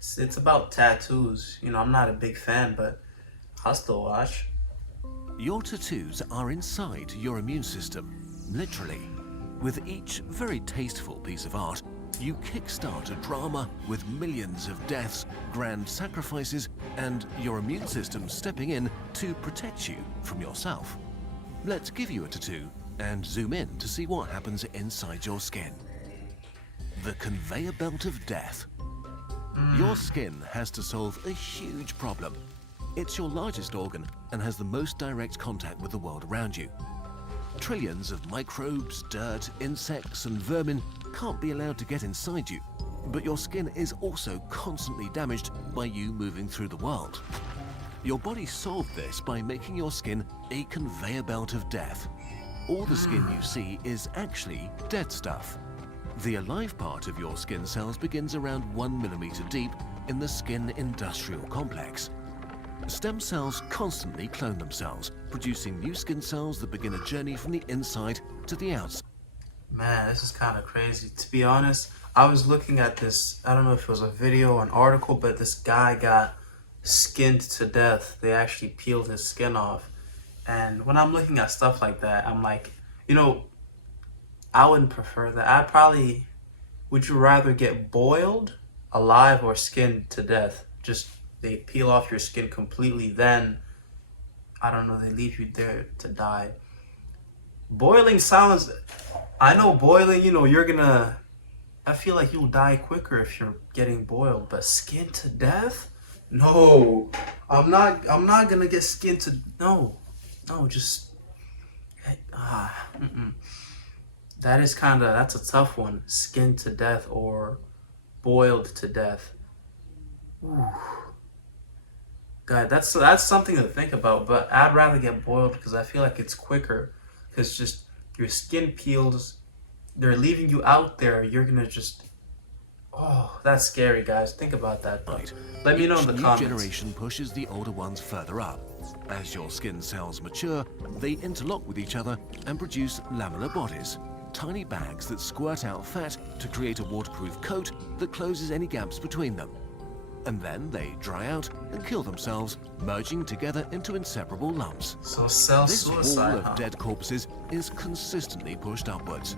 It's about tattoos. I'm not a big fan, but I'll still watch. Your tattoos are inside your immune system, literally. With each very tasteful piece of art, you kickstart a drama with millions of deaths, grand sacrifices, and your immune system stepping in to protect you from yourself. Let's give you a tattoo and zoom in to see what happens inside your skin. The conveyor belt of death. Your skin has to solve a huge problem. It's your largest organ and has the most direct contact with the world around you. Trillions of microbes, dirt, insects, and vermin can't be allowed to get inside you, but your skin is also constantly damaged by you moving through the world. Your body solved this by making your skin a conveyor belt of death. All the skin you see is actually dead stuff. The alive part of your skin cells begins around 1 millimeter deep in the skin industrial complex. Stem cells constantly clone themselves, producing new skin cells that begin a journey from the inside to the outside. Man, this is kind of crazy. To be honest, I was looking at this, I don't know if it was a video or an article, but this guy got skinned to death. They actually peeled his skin off. And when I'm looking at stuff like that, I'm like, you know, I wouldn't prefer that. Would you rather get boiled alive or skinned to death? Just they peel off your skin completely, then, I don't know, they leave you there to die. Boiling sounds, I know boiling, I feel like you'll die quicker if you're getting boiled, but skinned to death? No, I'm not gonna get skinned to, no, no, just, mm-mm. That's a tough one. Skinned to death or boiled to death. Ooh. God, that's something to think about, but I'd rather get boiled because I feel like it's quicker. Because just your skin peels, they're leaving you out there. You're gonna just, oh, that's scary, guys. Think about that though. Let me know Each in the new comments. generation pushes the older ones further up. As your skin cells mature, they interlock with each other and produce lamellar bodies, tiny bags that squirt out fat to create a waterproof coat that closes any gaps between them. And then they dry out and kill themselves, merging together into inseparable lumps. So cell This wall suicide, of huh? dead corpses is consistently pushed upwards.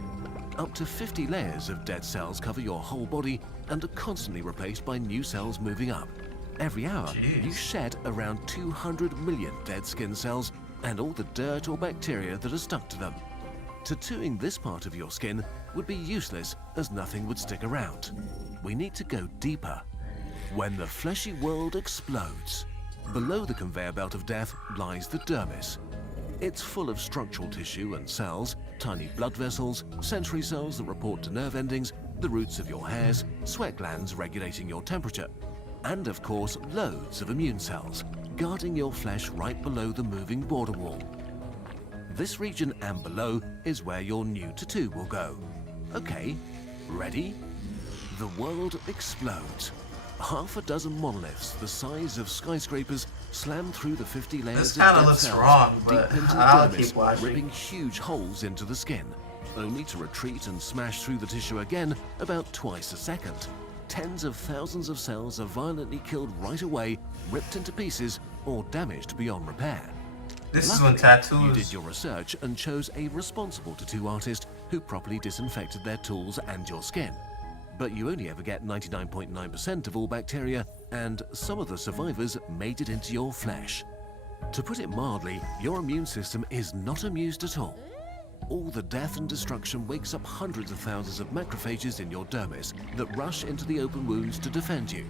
Up to 50 layers of dead cells cover your whole body and are constantly replaced by new cells moving up. Every hour, Jeez. you shed around 200 million dead skin cells and all the dirt or bacteria that are stuck to them. Tattooing this part of your skin would be useless as nothing would stick around. We need to go deeper. When the fleshy world explodes, below the conveyor belt of death lies the dermis. It's full of structural tissue and cells, tiny blood vessels, sensory cells that report to nerve endings, the roots of your hairs, sweat glands regulating your temperature, and of course loads of immune cells, guarding your flesh right below the moving border wall. This region and below is where your new tattoo will go. Okay, ready? The world explodes. Half a dozen monoliths the size of skyscrapers slam through the 50 layers This of kinda dead looks cells wrong, deep but into the I'll dermis, keep watching. ripping huge holes into the skin, only to retreat and smash through the tissue again about twice a second. Tens of thousands of cells are violently killed right away, ripped into pieces, or damaged beyond repair. This is when Luckily, you did tattoos. your research and chose a responsible tattoo artist who properly disinfected their tools and your skin. But you only ever get 99.9% of all bacteria, and some of the survivors made it into your flesh. To put it mildly, your immune system is not amused at all. All the death and destruction wakes up hundreds of thousands of macrophages in your dermis that rush into the open wounds to defend you.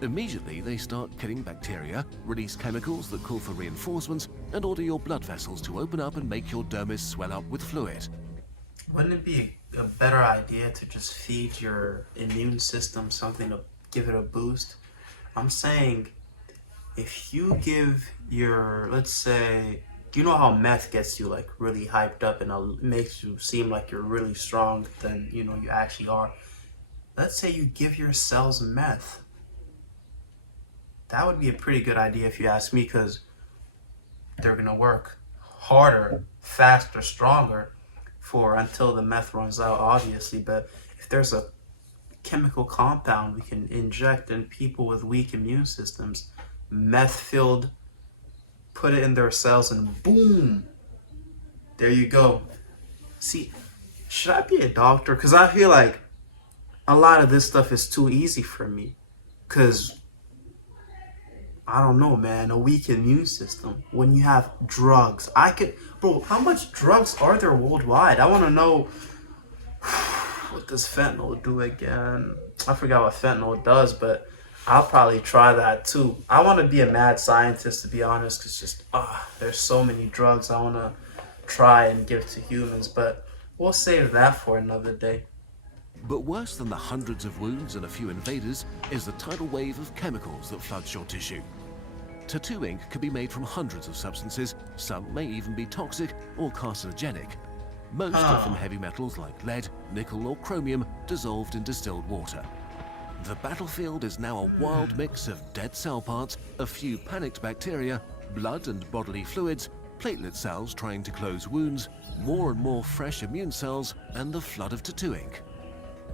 Immediately, they start killing bacteria, release chemicals that call for reinforcements, and order your blood vessels to open up and make your dermis swell up with fluid. Wouldn't it be a better idea to just feed your immune system something to give it a boost? I'm saying if you give your, let's say, do you know how meth gets you like really hyped up and makes you seem like you're really strong than you actually are? Let's say you give your cells meth. That would be a pretty good idea if you ask me, because they're gonna work harder, faster, stronger for until the meth runs out, obviously. But if there's a chemical compound we can inject in people with weak immune systems. Meth filled, put it in their cells, and boom, there you go. See, should I be a doctor? Because I feel like a lot of this stuff is too easy for me. Because, I don't know, man, a weak immune system. When you have drugs, bro, how much drugs are there worldwide? I want to know, what does fentanyl do again? I forgot what fentanyl does, but I'll probably try that too. I want to be a mad scientist, to be honest, because just, there's so many drugs I want to try and give to humans, but we'll save that for another day. But worse than the hundreds of wounds and a few invaders is the tidal wave of chemicals that floods your tissue. Tattoo ink can be made from hundreds of substances, some may even be toxic or carcinogenic. Most are from heavy metals like lead, nickel or chromium dissolved in distilled water. The battlefield is now a wild mix of dead cell parts, a few panicked bacteria, blood and bodily fluids, platelet cells trying to close wounds, more and more fresh immune cells, and the flood of tattoo ink.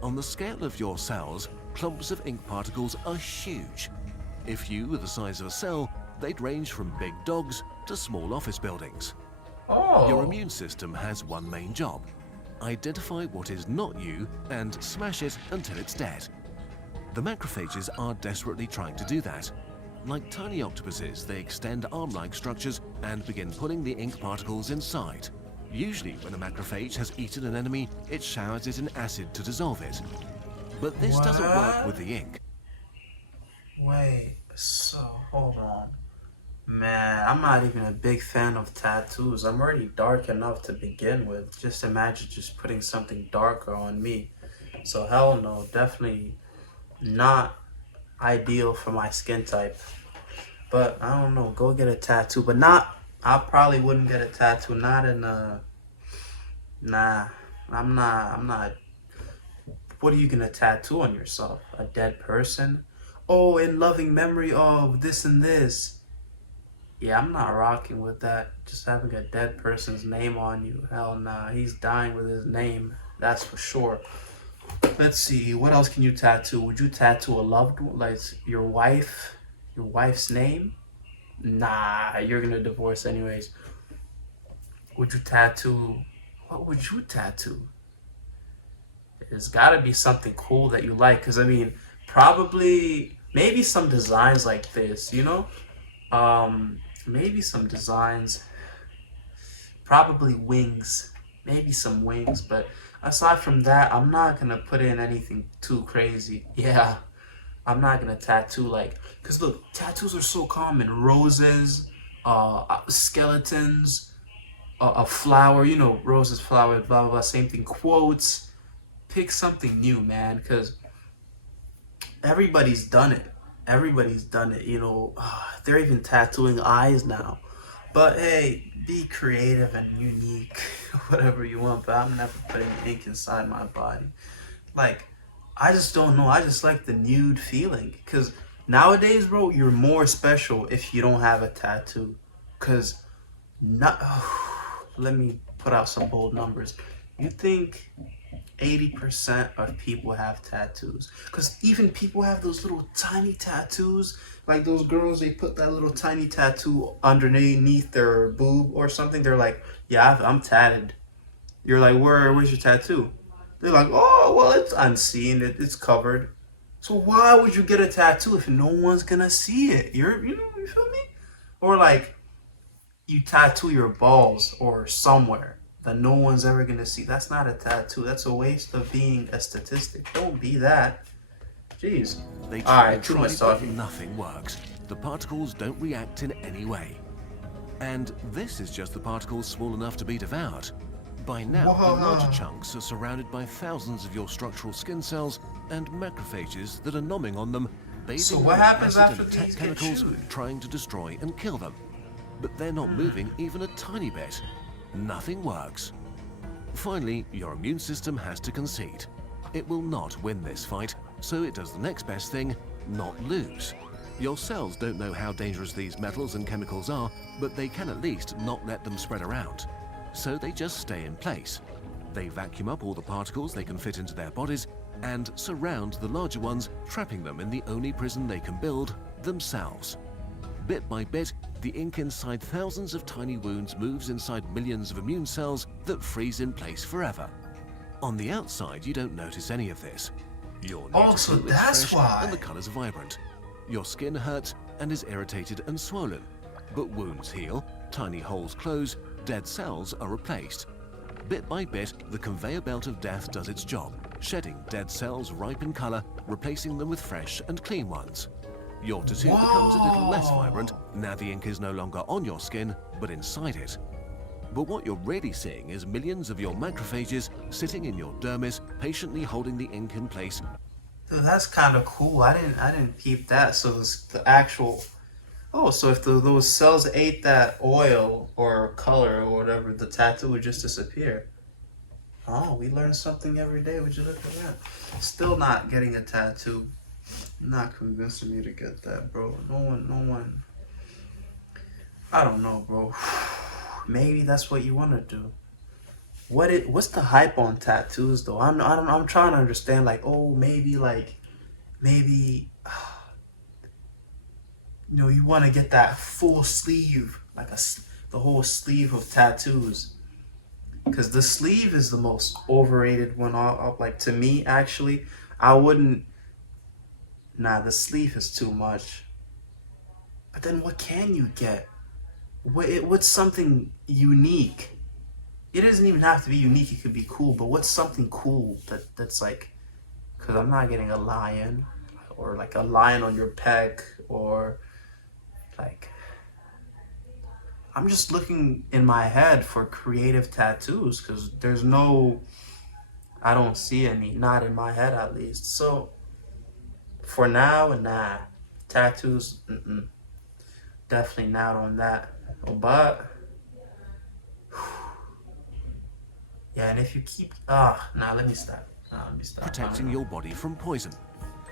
On the scale of your cells, clumps of ink particles are huge. If you were the size of a cell, they'd range from big dogs to small office buildings. Your immune system has one main job: identify what is not you and smash it until it's dead. The macrophages are desperately trying to do that. Like tiny octopuses, they extend arm-like structures and begin pulling the ink particles inside. Usually when a macrophage has eaten an enemy, it showers it in acid to dissolve it. But this doesn't work with the ink. Wait, so hold on. Man, I'm not even a big fan of tattoos. I'm already dark enough to begin with. Just imagine just putting something darker on me. So hell no, definitely not ideal for my skin type. But I don't know, go get a tattoo. But I probably wouldn't get a tattoo. Not in a, nah, I'm not. What are you gonna tattoo on yourself? A dead person? Oh, in loving memory of this and this. Yeah, I'm not rocking with that. Just having a dead person's name on you. Hell nah, he's dying with his name. That's for sure. Let's see, what else can you tattoo? Would you tattoo a loved one, like your wife's name? Nah, you're gonna divorce anyways. Would you tattoo, what would you tattoo? It's gotta be something cool that you like, because I mean, probably, maybe some designs like this, you know? Maybe some designs, probably wings, maybe some wings, but aside from that, I'm not gonna put in anything too crazy. Yeah, I'm not gonna tattoo cause look, tattoos are so common. Roses, skeletons, a flower, you know, roses, flowers, blah, blah, blah, same thing, quotes. Pick something new, man, cause everybody's done it. Everybody's done it, you know. They're even tattooing eyes now. But hey, be creative and unique, whatever you want. But I'm never putting ink inside my body. Like, I just don't know. I just like the nude feeling. Because nowadays, bro, you're more special if you don't have a tattoo. Because, let me put out some bold numbers. You think 80% of people have tattoos? Because even people have those little tiny tattoos, like those girls, they put that little tiny tattoo underneath their boob or something. They're like, yeah, I'm tatted. You're like, where's your tattoo? They're like, oh, well, it's unseen, it's covered. So why would you get a tattoo if no one's gonna see it? You feel me? Or like, you tattoo your balls or somewhere that no one's ever gonna see. That's not a tattoo. That's a waste of being a statistic. Don't be that. Jeez. They Alright, try, too much but talking. nothing works. The particles don't react in any way. And this is just the particles small enough to be devoured. By now, the larger chunks are surrounded by thousands of your structural skin cells and macrophages that are nomming on them, bathing So them what in happens acid after and attack these get chemicals, chewed? trying to destroy and kill them. But they're not moving even a tiny bit. Nothing works. Finally, your immune system has to concede. It will not win this fight, so it does the next best thing: not lose. Your cells don't know how dangerous these metals and chemicals are, but they can at least not let them spread around. So they just stay in place. They vacuum up all the particles they can fit into their bodies, and surround the larger ones, trapping them in the only prison they can build, themselves. Bit by bit, the ink inside thousands of tiny wounds moves inside millions of immune cells that freeze in place forever. On the outside, you don't notice any of this. Your new Oh, so tattoo is that's fresh why. and the colors are vibrant. Your skin hurts and is irritated and swollen, but wounds heal, tiny holes close, dead cells are replaced. Bit by bit, the conveyor belt of death does its job, shedding dead cells ripe in color, replacing them with fresh and clean ones. Your tattoo becomes a little less vibrant, now the ink is no longer on your skin, but inside it. But what you're really seeing is millions of your macrophages sitting in your dermis, patiently holding the ink in place. Dude, that's kind of cool. I didn't peep that. So the actual, oh, so if those cells ate that oil or color or whatever, the tattoo would just disappear. Oh, we learn something every day. Would you look at that? Still not getting a tattoo. Not convincing me to get that, bro. No one. I don't know, bro. Maybe that's what you want to do. What's the hype on tattoos though? I'm trying to understand. Like, oh, maybe you want to get that full sleeve, like the whole sleeve of tattoos. Because the sleeve is the most overrated one. Like to me, actually, I wouldn't. Nah, the sleeve is too much. But then what can you get? What's something unique? It doesn't even have to be unique. It could be cool. But what's something cool that's like? Because I'm not getting a lion, or like a lion on your pec, or like. I'm just looking in my head for creative tattoos because there's no. I don't see any. Not in my head at least. So. For now, nah. Tattoos, definitely not on that. But, yeah, and if you keep, let me stop. Protecting your body from poison.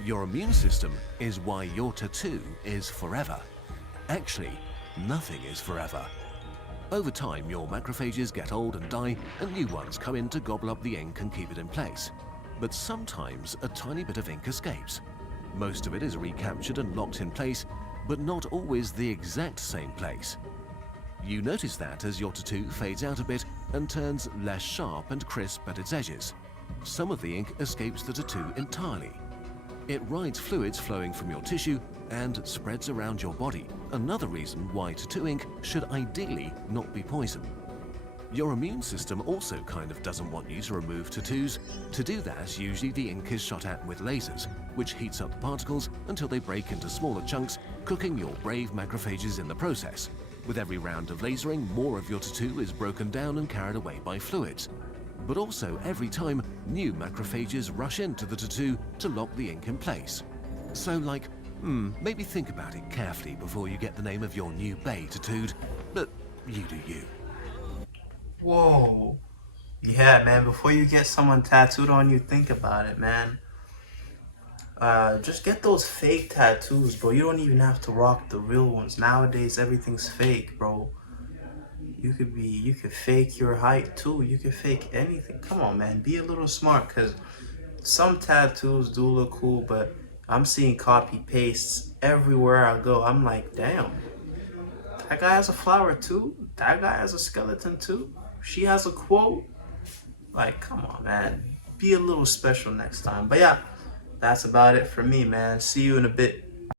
Your immune system is why your tattoo is forever. Actually, nothing is forever. Over time, your macrophages get old and die, and new ones come in to gobble up the ink and keep it in place. But sometimes a tiny bit of ink escapes. Most of it is recaptured and locked in place, but not always the exact same place. You notice that as your tattoo fades out a bit and turns less sharp and crisp at its edges. Some of the ink escapes the tattoo entirely. It rides fluids flowing from your tissue and spreads around your body, another reason why tattoo ink should ideally not be poison. Your immune system also kind of doesn't want you to remove tattoos. To do that, usually the ink is shot at with lasers, which heats up the particles until they break into smaller chunks, cooking your brave macrophages in the process. With every round of lasering, more of your tattoo is broken down and carried away by fluids. But also, every time, new macrophages rush into the tattoo to lock the ink in place. So maybe think about it carefully before you get the name of your new bae tattooed, but you do you. Whoa. Yeah, man, before you get someone tattooed on you, think about it, man. Just get those fake tattoos, bro. You don't even have to rock the real ones. Nowadays, everything's fake, bro. You could fake your height too. You could fake anything. Come on, man. Be a little smart, because some tattoos do look cool, but I'm seeing copy pastes everywhere I go. I'm like, damn. That guy has a flower too. That guy has a skeleton too. She has a quote. Like, come on, man. Be a little special next time. But yeah, that's about it for me, man. See you in a bit.